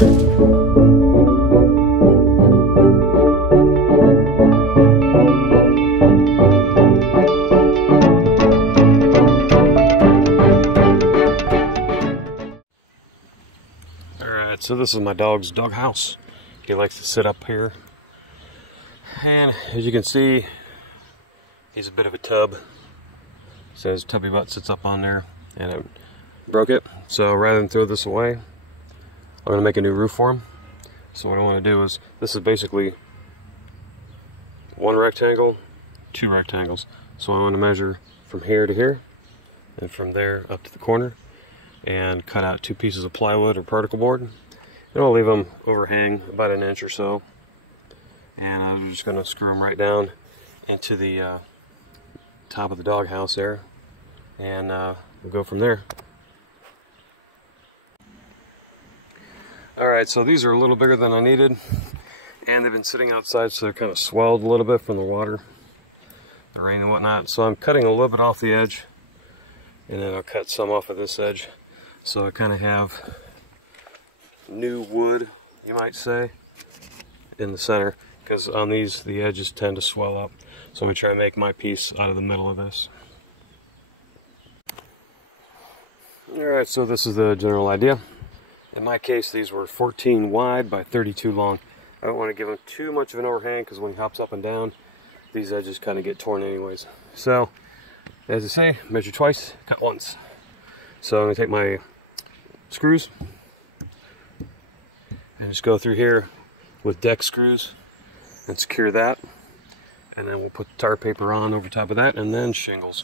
Alright, so this is my dog's dog house. He likes to sit up here. And as you can see, he's a bit of a tub. It says Tubby Butt sits up on there, and I broke it. So rather than throw this away, I'm going to make a new roof for him. So what I want to do is, this is basically one rectangle, two rectangles. So I want to measure from here to here, and from there up to the corner, and cut out 2 pieces of plywood or particle board. And I'll leave them overhang about 1 inch or so. And I'm just going to screw them right down into the top of the doghouse there, and we'll go from there. Alright, so these are a little bigger than I needed, and they've been sitting outside, so they're kind of swelled a little bit from the water, the rain and whatnot. So I'm cutting a little bit off the edge, and then I'll cut some off of this edge. So I kind of have new wood, you might say, in the center, because on these the edges tend to swell up. So I'm going to try to make my piece out of the middle of this. Alright, so this is the general idea. In my case, these were 14 wide by 32 long. I don't want to give him too much of an overhang, because when he hops up and down, these edges kind of get torn anyways. So, as I say, measure twice, cut once. So I'm going to take my screws and just go through here with deck screws and secure that. And then we'll put tar paper on over top of that, and then shingles.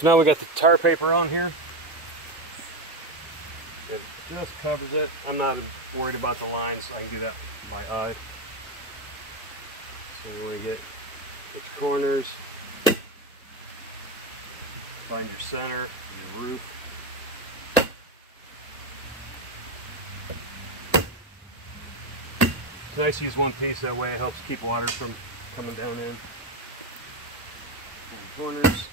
So now we got the tar paper on here. It just covers it. I'm not worried about the lines, so I can do that with my eye. So you want to get your corners, find your center, your roof. It's nice to use one piece, that way it helps keep water from coming down in. And corners.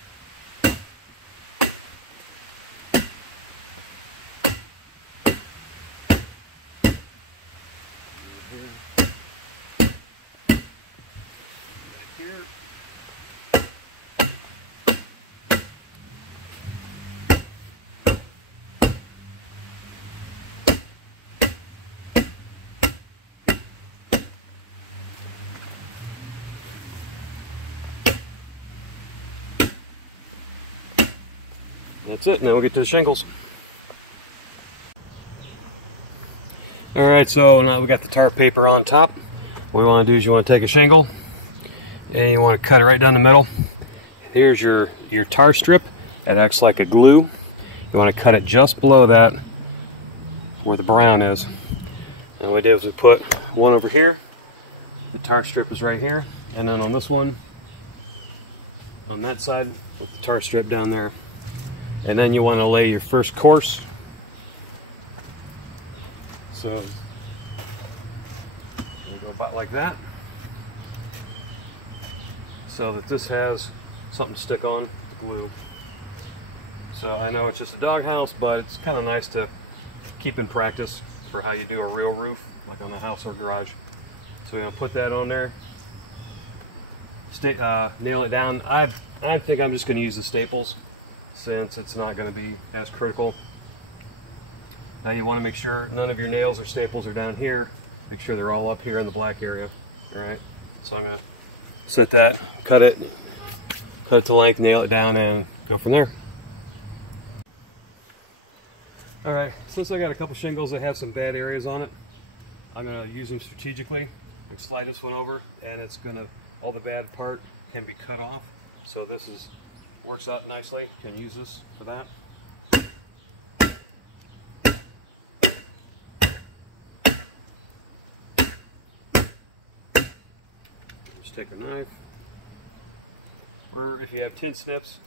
That's it. Now we'll get to the shingles. Alright, so now we got the tar paper on top. What you want to do is you want to take a shingle and you want to cut it right down the middle. Here's your tar strip. It acts like a glue. You want to cut it just below that, where the brown is. And what we did was we put one over here. The tar strip is right here. And then on this one, on that side, with the tar strip down there. And then you want to lay your first course. So you go about like that, so that this has something to stick on the glue. So I know it's just a doghouse, but it's kind of nice to keep in practice for how you do a real roof, like on a house or garage. So we're gonna put that on there, nail it down. I think I'm just gonna use the staples, since it's not going to be as critical. Now you want to make sure none of your nails or staples are down here. Make sure they're all up here in the black area. All right, so I'm gonna set that, cut it to length, nail it down, and go from there. All right, since I got a couple shingles that have some bad areas on it, I'm gonna use them strategically. I slide this one over, and it's gonna, all the bad part can be cut off. So this works out nicely. Can use this for that. Just take a knife, or if you have tin snips,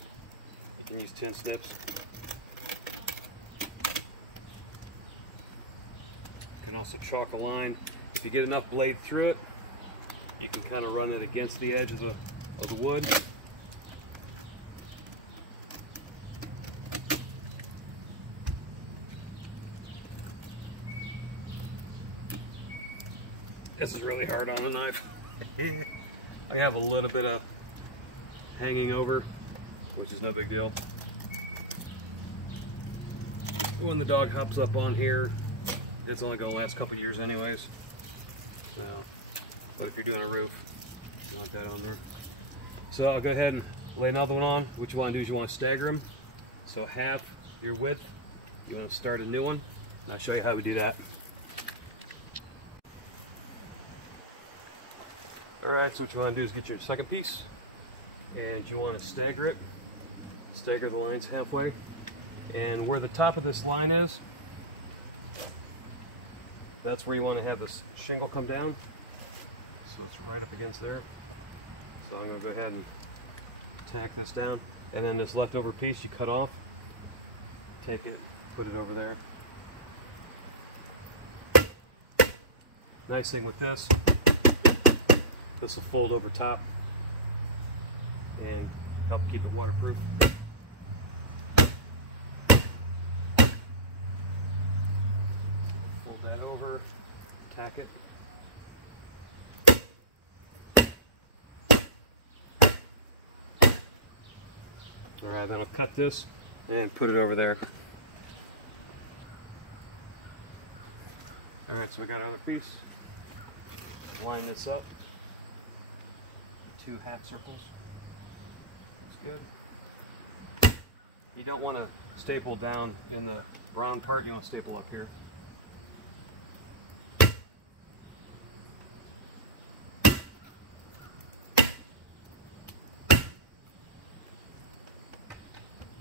you can use tin snips. You can also chalk a line. If you get enough blade through it, you can kind of run it against the edge of the wood. This is really hard on a knife. I have a little bit of hanging over, which is no big deal. When the dog hops up on here, it's only going to last a couple years anyways. So, but if you're doing a roof, you want that on there. So I'll go ahead and lay another one on. What you want to do is you want to stagger them. So half your width, you want to start a new one. And I'll show you how we do that. Alright, so what you want to do is get your second piece, and you want to stagger it. Stagger the lines halfway. And where the top of this line is, that's where you want to have this shingle come down. So it's right up against there. So I'm going to go ahead and tack this down. And then this leftover piece you cut off, take it, put it over there. Nice thing with this will fold over top and help keep it waterproof. Fold that over, tack it. Alright, then I'll cut this and put it over there. Alright, so we got another piece. Line this up. 2 half circles. Looks good. You don't want to staple down in the brown part, you want to staple up here.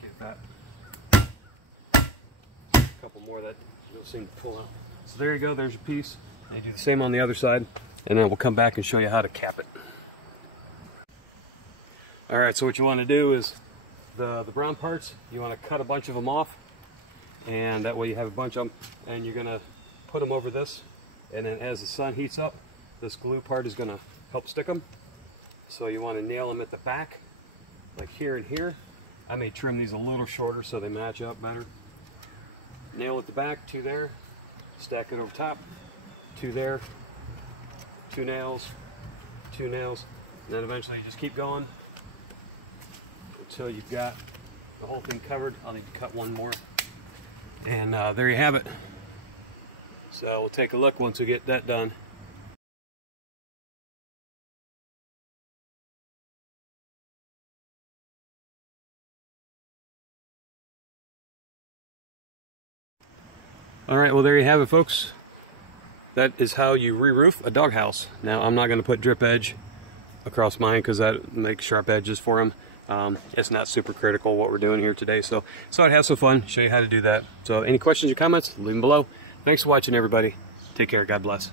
Get that. A couple more that you'll seem to pull out. So there you go, there's your piece. And you do the same on the other side, and then we'll come back and show you how to cap it. Alright, so what you want to do is the brown parts, you want to cut a bunch of them off, and that way you have a bunch of them, and you're going to put them over this, and then as the sun heats up, this glue part is going to help stick them. So you want to nail them at the back, like here and here. I may trim these a little shorter so they match up better. Nail at the back, 2 there, stack it over top, 2 there, 2 nails, 2 nails, and then eventually you just keep going until you've got the whole thing covered. I'll need to cut one more. And there you have it. So we'll take a look once we get that done. Alright, well there you have it, folks. That is how you re-roof a doghouse. Now I'm not going to put drip edge across mine because that makes sharp edges for them. It's not super critical what we're doing here today, so I'd have some fun, show you how to do that. So any questions or comments, leave them below. Thanks for watching, everybody. Take care. God bless.